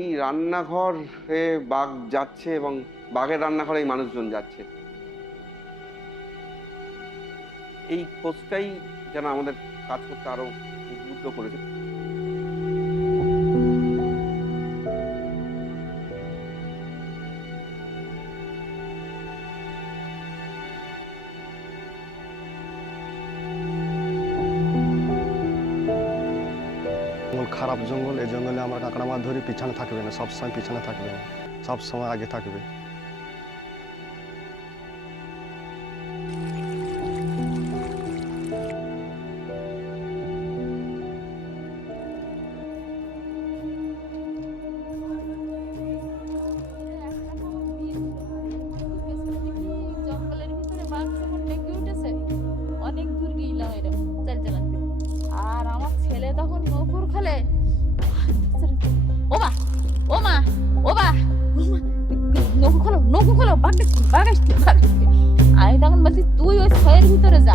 এই রান্নাঘরে বাঘ যাচ্ছে এবং বাঘের রান্নাঘরে এই মানুষজন যাচ্ছে। এই খোঁজটাই যেন আমাদের কাজ করতে আরো উদ্বুদ্ধ করেছে। খারাপ জঙ্গল, এই জঙ্গলে আমরা কাঁকড়া মাছ ধরি, পিছনে থাকবে না, সবসময় পিছনে থাকবে না, সবসময় আগে থাকবে। জঙ্গলের ভিতরে বাঘ যখন ডেকে উঠেছে অনেক দূর গিয়েলাম এরকম চালতে লাগবে। আর আমার ছেলে তখন নৌকুর খেলে ও মা ও মা ও মা নৌকু খোলো বাঘ আসছে। আমি তখন বলছি তুই ওই ছয়ের ভিতরে যা।